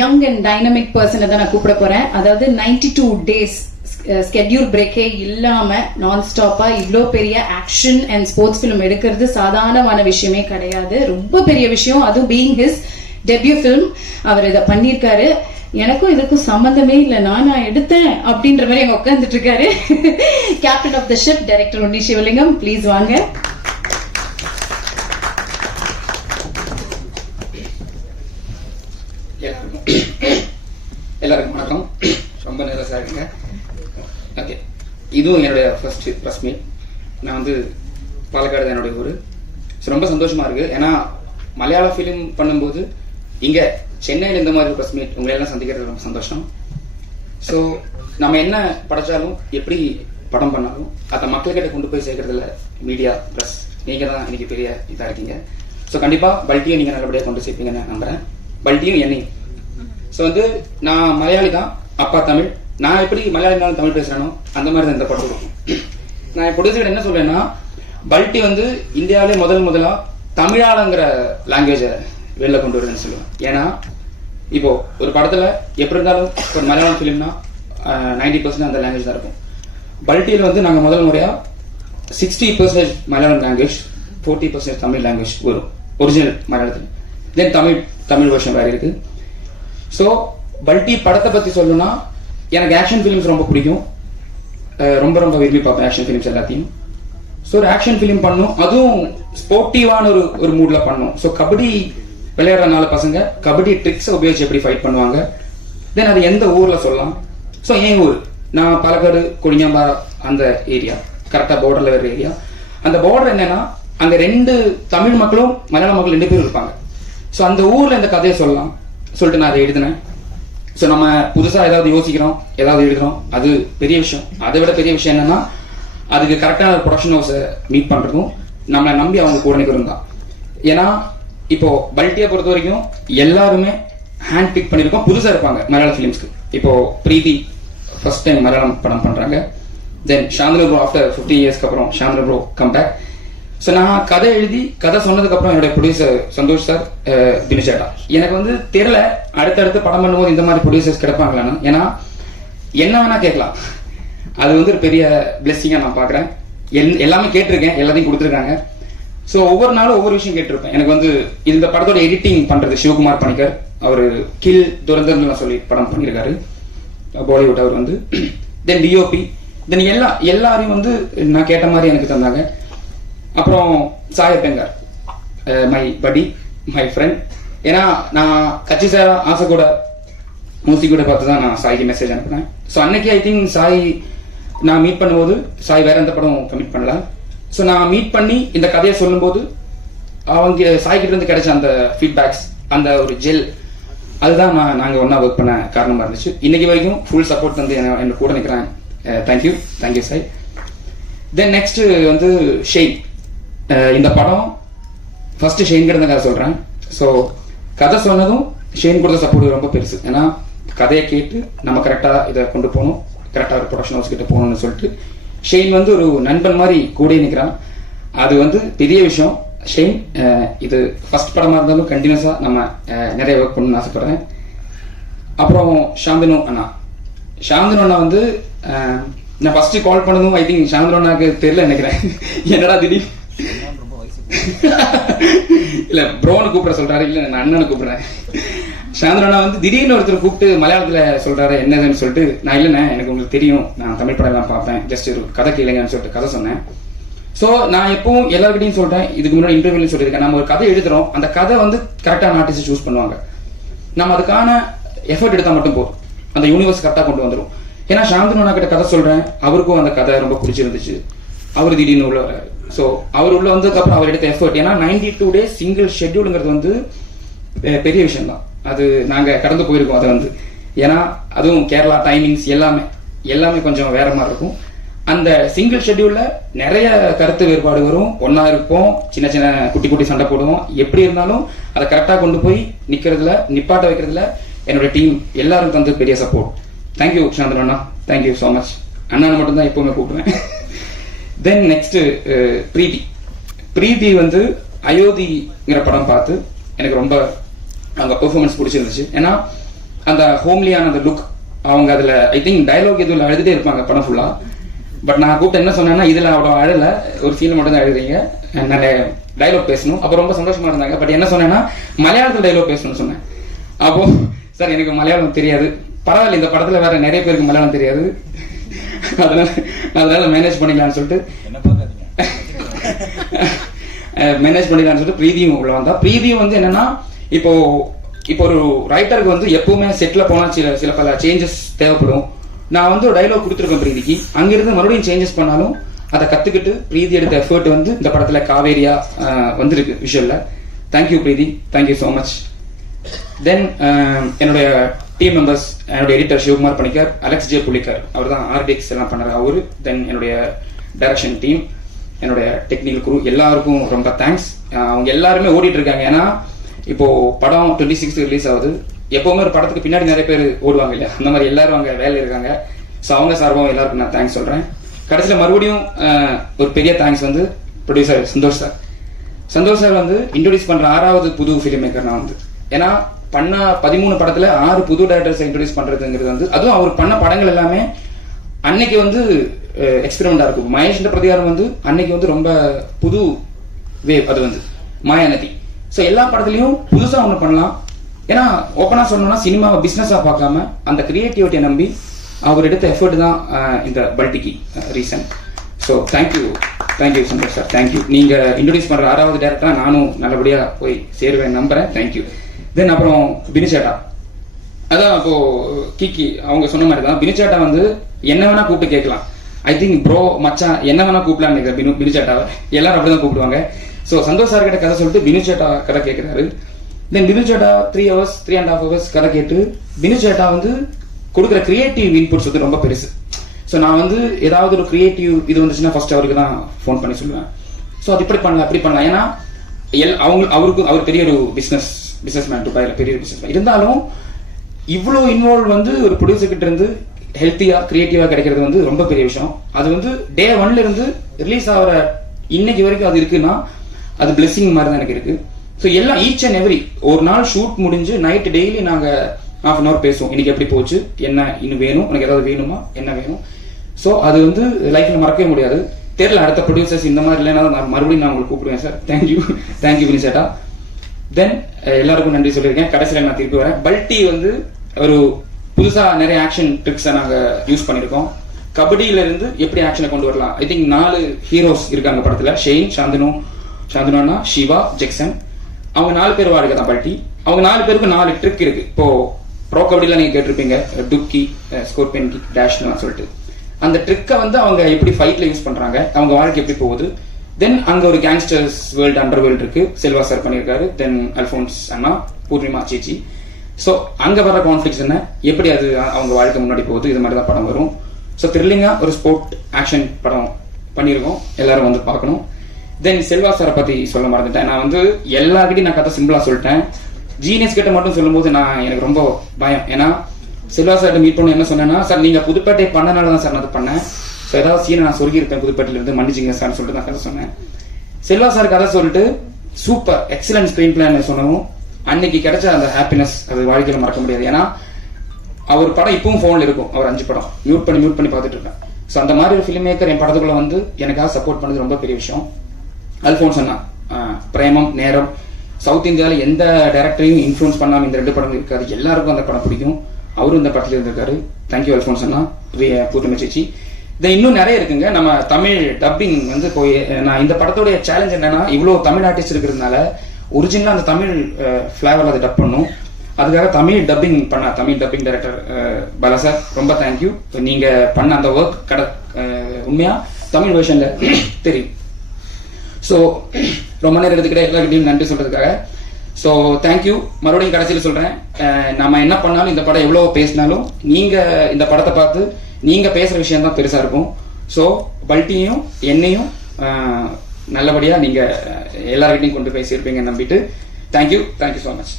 Young and dynamic பர்சனை தான் நான் கூப்பிட போறேன். அதாவது 92 டேஸ் ஸ்கெட்யூல் பிரேக்கே இல்லாம நான் ஸ்டாப்பா இவ்வளோ பெரிய ஆக்ஷன் அண்ட் ஸ்போர்ட்ஸ் ஃபிலிம் எடுக்கிறது சாதாரணமான விஷயமே கிடையாது. ரொம்ப பெரிய விஷயம். அதுவும் பீயிங் ஹிஸ் டெபியூ ஃபிலிம். அவர் இதை பண்ணியிருக்காரு. எனக்கும் இதுக்கும் சம்பந்தமே இல்லை, நான் எடுத்தேன் அப்படின்ற மாதிரி அங்க உட்கார்ந்துட்டு இருக்காரு. Captain of the ship director Unni Sivalingam, please வாங்க. எல்லாருக்கும் வணக்கம். ரொம்ப நேரம் இருக்குங்க. ஓகே, இதுவும் என்னுடைய ஃபர்ஸ்ட் ப்ரெஸ் மீட். நான் வந்து பாலக்காடு தான் என்னுடைய ஊர். ஸோ ரொம்ப சந்தோஷமா இருக்கு. ஏன்னா மலையாள ஃபிலிம் பண்ணும்போது இங்க சென்னையில் இந்த மாதிரி ப்ரெஸ் மீட் உங்களை எல்லாம் சந்திக்கிறது ரொம்ப சந்தோஷம். ஸோ நம்ம என்ன படைச்சாலும் எப்படி படம் பண்ணாலும் அதை மக்கள்கிட்ட கொண்டு போய் சேர்க்கறதுல மீடியா ப்ளஸ் நீங்க தான் இன்னைக்கு பெரிய இதாக இருக்கீங்க. ஸோ கண்டிப்பா பல்ட்டியும் நீங்க நல்லபடியாக கொண்டு சேர்ப்பீங்கன்னு நம்புறேன். பல்ட்டியும் என்னையும். ஸோ வந்து நான் மலையாளி தான், அப்பா தமிழ். நான் எப்படி மலையாளினாலும் தமிழ் பேசுறேனோ அந்த மாதிரி தான் இந்த படம் இருக்கும். நான் ப்ரொடியூசர் என்ன சொல்றேன்னா, பல்ட்டி வந்து இந்தியாவிலே முதலா தமிழாளங்கிற லாங்குவேஜை வெளில கொண்டு வருதுன்னு சொல்லுவேன். ஏன்னா இப்போ ஒரு படத்துல எப்படி இருந்தாலும் ஒரு மலையாளம் ஃபிலிம்னா 90% அந்த லாங்குவேஜ் தான் இருக்கும். பல்ட்டியில் வந்து நாங்கள் முதல் முறையா 60% மலையாளம் லாங்குவேஜ், 40% தமிழ் லாங்குவேஜ் வரும் ஒரிஜினல் மலையாளத்தில். தென் தமிழ் வருஷன் வேற இருக்கு. ஸோ பல்ட்டி படத்தை பத்தி சொல்லணும்னா, எனக்கு ஆக்ஷன் ஃபிலிம்ஸ் ரொம்ப பிடிக்கும். ரொம்ப விரும்பி பார்ப்பேன் ஆக்ஷன் ஃபிலிம்ஸ் எல்லாத்தையும். ஸோ ஒரு ஆக்ஷன் ஃபிலிம் பண்ணும், அதுவும் ஸ்போர்ட்டிவான ஒரு மூட்ல பண்ணும். ஸோ கபடி விளையாடுற 4 பசங்க கபடி ட்ரிக்ஸை உபயோகிச்சு எப்படி ஃபைட் பண்ணுவாங்க, தென் அது எந்த ஊர்ல சொல்லலாம். ஸோ என் ஊர், நான் பாலக்காடு கொடிஞாம்பாறை அந்த ஏரியா, கரெக்டா பார்டர்ல வர ஏரியா. அந்த பார்டர் என்னன்னா, அங்க 2 தமிழ் மக்களும் மலையாள மக்கள் 2 பேரும் இருப்பாங்க. ஸோ அந்த ஊர்ல இந்த கதையை சொல்லலாம் சொல்லிட்டு நான் அதை எழுதினேன். ஸோ நம்ம புதுசா ஏதாவது யோசிக்கிறோம், ஏதாவது எழுதுறோம், அது பெரிய விஷயம். அதை விட பெரிய விஷயம் என்னன்னா, அதுக்கு கரெக்டான ப்ரொடக்ஷன் ஹவுஸை மீட் பண்றதும் நம்மளை நம்பி அவங்க கூட நிற்கிறோம் தான். ஏன்னா இப்போ பல்ட்டியை பொறுத்த வரைக்கும் எல்லாருமே ஹேண்ட் பிக் பண்ணிருக்கோம், புதுசா இருப்பாங்க மலையாள ஃபிலிம்ஸ்க்கு. இப்போ பிரீதி ஃபர்ஸ்ட் டைம் மலையாளம் படம் பண்றாங்க. தென் சாந்தனு ப்ரோ ஆஃப்டர் 15 இயர்ஸ்க்கு அப்புறம் Shanthanu bro come back. So நான் கதை எழுதி கதை சொன்னதுக்கு அப்புறம் என்னுடைய ப்ரொடியூசர் சந்தோஷ் சார், தினேஷேட்டா, எனக்கு வந்து தெரியல அடுத்தடுத்து படம் பண்ணும்போது இந்த மாதிரி ப்ரொடியூசர்ஸ் கிடைப்பாங்களான்னு. ஏன்னா என்ன வேணா கேட்கலாம், அது வந்து ஒரு பெரிய பிளெஸிங்கா நான் பாக்குறேன். எல்லாமே கேட்டிருக்கேன், எல்லாத்தையும் கொடுத்துருக்காங்க. ஸோ ஒவ்வொரு நாளும் ஒவ்வொரு விஷயம் கேட்டிருப்பேன். எனக்கு வந்து இந்த படத்தோட எடிட்டிங் பண்றது சிவகுமார் பணிக்கர், அவர் கில் துரந்தர்னு சொல்லி படம் பண்ணியிருக்காரு பாலிவுட். அவர் வந்து தென் டிஓபி, தென் எல்லாரையும் வந்து நான் கேட்ட மாதிரி எனக்கு தந்தாங்க. அப்புறம் சாயப்பெங்கர், மை படி, மை ஃப்ரெண்ட். ஏன்னா நான் கட்சி சார் ஆசை கூட மூசி கூட பார்த்து தான் நான் சாய்க்கு மெசேஜ் அனுப்புனேன். ஸோ அன்னைக்கு ஐ திங்க் சாய் நான் மீட் பண்ணும்போது சாய் வேற எந்த படம் கமிட் பண்ணல. ஸோ நான் மீட் பண்ணி இந்த கதையை சொல்லும்போது அவங்க சாய்கிட்ட இருந்து கிடைச்ச அந்த ஃபீட்பேக்ஸ், அந்த ஒரு ஜெல், அதுதான் நாங்கள் ஒன்றா ஒர்க் பண்ண காரணமாக இருந்துச்சு. இன்னைக்கு வரைக்கும் ஃபுல் சப்போர்ட் வந்து என்ன கூட நிற்கிறேன். தேங்க்யூ சாய். தென் நெக்ஸ்ட் வந்து ஷெயின். இந்த படம் ஃபர்ஸ்ட் ஷெயின் கிட்ட கதை சொல்றேன். ஸோ கதை சொன்னதும் ஷெயின் கொடுத்த சப்போர்ட் ரொம்ப பெருசு. ஏன்னா கதையை கேட்டு நம்ம கரெக்டா இதை கொண்டு போகணும், கரெக்டா ஒரு ப்ரொடக்ஷன் ஹவுஸ் கிட்ட போகணும்னு சொல்லிட்டு ஷெயின் வந்து ஒரு நண்பன் மாதிரி கூட நிற்கிறான். அது வந்து பெரிய விஷயம். ஷெயின் இது ஃபர்ஸ்ட் படமா இருந்தாலும் கண்டினியூஸா நம்ம நிறைய ஒர்க் பண்ணணும்னு ஆசைப்படுறேன். அப்புறம் சாந்தனு அண்ணா வந்து நான் ஃபர்ஸ்ட் கால் பண்ணதும் ஐ திங்க் சாந்தனு அண்ணாக்கு தெரியல நினைக்கிறேன். என்னடா திடீர் இல்ல ப்ரோன்னு கூப்பிட சொல்றாரு, இல்ல நான் அண்ணனு கூப்பிடுறேன். சாந்தனா வந்து திடீர்னு ஒருத்தர் கூப்பிட்டு மலையாளத்துல சொல்றாரு என்னதுன்னு சொல்லிட்டு, நான் இல்லைண்ணே எனக்கு உங்களுக்கு தெரியும், நான் தமிழ் படம் எல்லாம் பார்ப்பேன், ஜஸ்ட் ஒரு கதை கேளுங்கன்னு சொல்லிட்டு கதை சொன்னேன். ஸோ நான் எப்பவும் எல்லாருக்கிட்டையும் சொல்றேன், இதுக்கு முன்னாடி இன்டர்வியூல சொல்லியிருக்கேன், நம்ம ஒரு கதை எழுதுறோம், அந்த கதை வந்து கரெக்டான ஆர்டிஸ்ட் சூஸ் பண்ணுவாங்க. நம்ம அதுக்கான எஃபர்ட் எடுத்தா மட்டும் போதும், அந்த யூனிவர்ஸ் கரெக்டா கொண்டு வந்துடும். ஏன்னா சாந்தனா கிட்ட கதை சொல்றேன், அவருக்கும் அந்த கதை ரொம்ப பிடிச்சிருந்துச்சு. அவர் திடீர்னு உள்ள வராரு. ஸோ அவர் உள்ள வந்ததுக்கு அப்புறம் அவர் எடுத்த எஃபர்ட், ஏன்னா 92 டேஸ் சிங்கிள் ஷெட்யூலுங்கிறது வந்து பெரிய விஷயம் தான். அது நாங்க கடந்து போயிருக்கோம் அதை வந்து. ஏன்னா அதுவும் கேரளா டைமிங்ஸ் எல்லாமே கொஞ்சம் வேற மாதிரி இருக்கும். அந்த சிங்கிள் ஷெட்யூல்ல நிறைய கருத்து வேறுபாடு வரும், ஒன்னா இருப்போம், சின்ன சின்ன குட்டி சண்டை போடுவோம். எப்படி இருந்தாலும் அதை கரெக்டா கொண்டு போய் நிப்பாட்ட வைக்கிறதுல என்னோட டீம் எல்லாரும் தந்து பெரிய சப்போர்ட். தேங்க்யூ சாந்தன் அண்ணா, தேங்க்யூ ஸோ மச். அண்ணாவை மட்டும்தான் எப்பவுமே கூப்பிடுவேன். தென் நெக்ஸ்ட் பிரீத்தி வந்து அயோத்திங்கிற படம் பார்த்து எனக்கு ரொம்ப அவங்க பெர்ஃபார்மன்ஸ் பிடிச்சிருந்துச்சு. ஏன்னா அந்த ஹோம்லியான அந்த லுக், அவங்க அதுல ஐ திங்க் டயலாக் எதுவும் அழுதுட்டே இருப்பாங்க படம் ஃபுல்லா. பட் நான் கூப்பிட்டு என்ன சொன்னேன்னா, இதுல அவ்வளோ அழல, ஒரு சீன் மட்டும் தான் அழுதுறீங்க, நிறைய டைலாக் பேசணும். அப்போ ரொம்ப சந்தோஷமா இருந்தாங்க. பட் என்ன சொன்னேன்னா, மலையாளத்தில் டைலாக் பேசணும்னு சொன்னேன். அப்போ சார் எனக்கு மலையாளம் தெரியாது, பரவாயில்ல இந்த படத்துல வேற நிறைய பேருக்கு மலையாளம் தெரியாது, அதனால மேனேஜ் பண்ணிக்கலாம்னு சொல்லிட்டு பிரீதியும் உள்ள வந்தா. பிரீதியும் வந்து என்னன்னா, இப்போ ஒரு ரைட்டருக்கு வந்து எப்பவுமே செட்ல போனா சில பல சேஞ்சஸ் தேவைப்படும். நான் வந்து ஒரு டைலாக் கொடுத்துருக்கேன் பிரீதிக்கு, அங்கிருந்து மறுபடியும் சேஞ்சஸ் பண்ணாலும் அதை கத்துக்கிட்டு பிரீதி எடுத்த எஃபர்ட் வந்து இந்த படத்துல காவேரியா வந்திருக்கு விஷுவல்ல. Thank you Preethi, thank you so much. Then என்னுடைய டீம் மெம்பர்ஸ், என்னுடைய editor Sivakumar Panicker, Alex J Pulikkar, அவர் தான் ஆர்டிஎக்ஸ் எல்லாம் பண்ணாரு அவரு. தென் என்னுடைய டைரக்ஷன் டீம், என்னுடைய டெக்னிக்கல் குரூ, எல்லாருக்கும் ரொம்ப தேங்க்ஸ். அவங்க எல்லாருமே ஓடிட்டு இருக்காங்க. ஏன்னா இப்போ படம் 26 ரிலீஸ் ஆகுது. எப்பவுமே ஒரு படத்துக்கு பின்னாடி நிறைய பேர் ஓடுவாங்க இல்லையா, அந்த மாதிரி எல்லாரும் அங்க வேலை இருக்காங்க. ஸோ அவங்க சார்பாகவும் எல்லாருக்கும் நான் தேங்க்ஸ் சொல்றேன். கடைசியில் மறுபடியும் ஒரு பெரிய தேங்க்ஸ் வந்து producer Santhosh sir. Santhosh sir வந்து இன்ட்ரோடியூஸ் பண்ற 6வது புது ஃபிலிம் மேக்கர் நான் வந்து. ஏன்னா பண்ண 13 படத்துல 6 புது டைரக்டர்ஸ் இன்ட்ரோடியூஸ் பண்றதுங்கிறது வந்து, அதுவும் அவர் பண்ண படங்கள் எல்லாமே அன்னைக்கு வந்து எக்ஸ்பெரிமெண்டா இருக்கும். மகேஷ் பிரதிகாரம் வந்து அன்னைக்கு வந்து ரொம்ப புது வேவ், அது வந்து மாயாநதி. ஸோ எல்லா படத்துலயும் புதுசா ஒண்ணு பண்ணலாம். ஏன்னா ஓப்பனா சொல்லணும்னா, சினிமாவை பிசினஸா பார்க்காம அந்த கிரியேட்டிவிட்டியை நம்பி அவர் எடுத்த எஃபர்ட் தான் இந்த பல்டிக்கு reason. So thank you Santhosh sir, thank you. நீங்க இன்ட்ரோடியூஸ் பண்ற 6வது டைரக்டரா நானும் நல்லபடியா போய் சேருவேன் நம்புறேன். தேங்க்யூ. தென் அப்புறம் பினிச்சேட்டா, அதான் இப்போ கிக்கி அவங்க சொன்ன மாதிரி தான். பினிச்சேட்டா வந்து என்ன வேணா கூப்பிட்டு கேட்கலாம். ஐ திங்க் ப்ரோ மச்சான் என்ன வேணா கூப்பிடலான்னு நினைக்கிறேன் பினிச்சேட்டாவை, எல்லாரும் அப்படிதான் கூப்பிடுவாங்க. ஸோ சந்தோஷ் சார் கிட்ட கதை சொல்லிட்டு பினிச்சேட்டா கதை கேட்கிறாரு. தென் பினிச்சேட்டா 3.5 hours கதை கேட்டு, பினிச்சேட்டா வந்து கொடுக்குற கிரியேட்டிவ் இன்புட்ஸ் வந்து ரொம்ப பெருசு. ஸோ நான் வந்து ஏதாவது ஒரு கிரியேட்டிவ் இது வந்துச்சுன்னா ஃபர்ஸ்ட் அவருக்கு தான் ஃபோன் பண்ணி சொல்லுவேன். ஸோ அது இப்படி பண்ணலாம் அப்படி பண்ணலாம். ஏன்னா அவர் பெரிய ஒரு பிசினஸ் மேன், துபாயில பெரிய பிசினஸ் மேன். இருந்தாலும் இவ்வளோ இன்வால்வ் வந்து ஒரு ப்ரொடியூசர் கிட்ட இருந்து ஹெல்த்தியா கிரியேட்டிவா கிடைக்கிறது வந்து ரொம்ப பெரிய விஷயம். அது வந்து டே 1ல இருந்து ரிலீஸ் ஆகிற இன்னைக்கு வரைக்கும் அது இருக்குன்னா அது பிளெஸிங் மாதிரி தான் எனக்கு இருக்கு. ஸோ எல்லாம் ஈச் அண்ட் எவ்ரி ஒரு நாள் ஷூட் முடிஞ்சு நைட் டெய்லி நாங்க ½ an hour பேசுவோம். இன்னைக்கு எப்படி போச்சு, என்ன இன்னும் வேணும், உனக்கு ஏதாவது வேணுமா, என்ன வேணும். ஸோ அது வந்து லைஃப்ல மறக்கவே முடியாது. தெரியல அடுத்த ப்ரொடியூசர்ஸ் இந்த மாதிரி இல்லைன்னா நான் மறுபடியும் நான் உங்களுக்கு கூப்பிடுவேன் சார். தேங்க்யூ பினிச்சேட்டா. தென் எல்லாருக்கும் நன்றி சொல்லியிருக்கேன். கடைசியில் நான் திருப்பி வரேன். பல்டி வந்து ஒரு புதுசா நிறைய ஆக்ஷன் ட்ரிக்ஸை நாங்க யூஸ் பண்ணிருக்கோம். கபடியில இருந்து எப்படி ஆக்ஷனை கொண்டு வரலாம். ஐ திங்க் 4 ஹீரோஸ் இருக்காங்க படத்துல. ஷெயின், சாந்தனு, சிவா, ஜெக்சன். அவங்க 4 பேர் வாழ்க்கை தான் பல்டி. அவங்க 4 பேருக்கு 4 ட்ரிக் இருக்கு. இப்போ ப்ரோ கபடியில நீங்க கேட்டிருப்பீங்க டுக்கி, ஸ்கோர்பியன் கிக், டேஷ்னு சொல்லிட்டு. அந்த ட்ரிக்கை வந்து அவங்க எப்படி ஃபைட்ல யூஸ் பண்றாங்க, அவங்க வாழ்க்கை எப்படி போகுது. தென் அங்க ஒரு கேங்ஸ்டர்ஸ் வேர்ல்டு, அண்டர் வேர்ல்டு இருக்கு. செல்வா சார் பண்ணியிருக்காரு. தென் அல்போன்ஸ் அண்ணா, பூர்ணிமா சேச்சி. ஸோ அங்க வர கான்ஃபிளிக்ஸ் என்ன, எப்படி அது அவங்க வாழ்க்கை முன்னாடி போகுது, இது மாதிரி தான் படம் வரும். ஸோ த்ரில்லிங்கா ஒரு ஸ்போர்ட் ஆக்ஷன் படம் பண்ணியிருக்கோம். எல்லாரும் வந்து பார்க்கணும். தென் செல்வா சாரை பத்தி சொல்ல மறந்துட்டேன். நான் வந்து எல்லார்கிட்டையும் நான் கதை சிம்பிளா சொல்லிட்டேன். ஜீனியஸ் கிட்ட மட்டும் சொல்லும் போது எனக்கு ரொம்ப பயம். ஏன்னா செல்வா சார் மீட் பண்ண என்ன சொன்னேன்னா, சார் நீங்க புதுப்பேட்டை பண்ணனால தான் சார் நான் அது பண்ணேன். ஸோ ஏதாவது சீனை நான் சொல்லி இருப்பேன் புதுப்பேட்டையில இருந்து, மன்னிச்சிங்க சார் சொல்லிட்டு நான் கதை சொன்னேன். செல்வா சார் கதை சொல்லிட்டு சூப்பர் எக்ஸலன்ட் ஸ்கிரீன் பிளான் சொன்னவும் அன்னைக்கு கிடைச்ச அந்த ஹாப்பினஸ் அது வாழ்க்கையில மறக்க முடியாது. ஏன்னா அவர் படம் இப்பவும் போன்ல இருக்கும். அவர் 5 படம் மியூட் பண்ணி பார்த்துட்டு இருக்கேன். ஸோ அந்த மாதிரி ஒரு ஃபிலிம் மேக்கர் என் படத்துக்குள்ள வந்து எனக்காக சப்போர்ட் பண்ணது ரொம்ப பெரிய விஷயம். அல்போன்ஸ் அண்ணா, பிரேமம், நேரம், சவுத் இந்தியாவில் எந்த டைரக்டரையும் இன்ஃபுளுன்ஸ் பண்ணாம இந்த 2 படம் இருக்காது. எல்லாருக்கும் அந்த படம் பிடிக்கும். அவரும் இந்த படத்துல இருந்திருக்காரு. தேங்க்யூ அல்போன்ஸ் அண்ணா, பூர்ணிமா சேச்சி. இது இன்னும் நிறைய இருக்குங்க. நம்ம தமிழ் டப்பிங் வந்து போய் நான் இந்த படத்தோட சேலஞ்ச் என்னன்னா, இவ்வளவு தமிழ் ஆர்டிஸ்ட் இருக்கிறதுனால ஒரிஜினலா அந்த தமிழ் ஃபிளேவர்ல அதை டப் பண்ணும். அதுக்காக Tamil dubbing director Bala sir ரொம்ப தேங்க்யூ. நீங்க பண்ண அந்த ஒர்க் உண்மையா தமிழ் வெர்ஷன்ல தெரியும். ஸோ ரொம்ப நேரம் எடுத்துக்கிட்ட எல்லாருக்கிட்டையும் நன்றி சொல்றதுக்காக. So thank you. மறுபடியும் கடைசியில் சொல்றேன், நம்ம என்ன பண்ணாலும் இந்த படம் எவ்வளவு பேசினாலும் நீங்க இந்த படத்தை பார்த்து நீங்க பேசுற விஷயம் தான் பெருசா இருக்கும். ஸோ பல்ட்டியும் என்னையும் நல்லபடியா நீங்க எல்லார்கிட்டையும் கொண்டு போய் சேர்ப்பீங்கன்னு நம்பிட்டு தேங்க்யூ ஸோ மச்.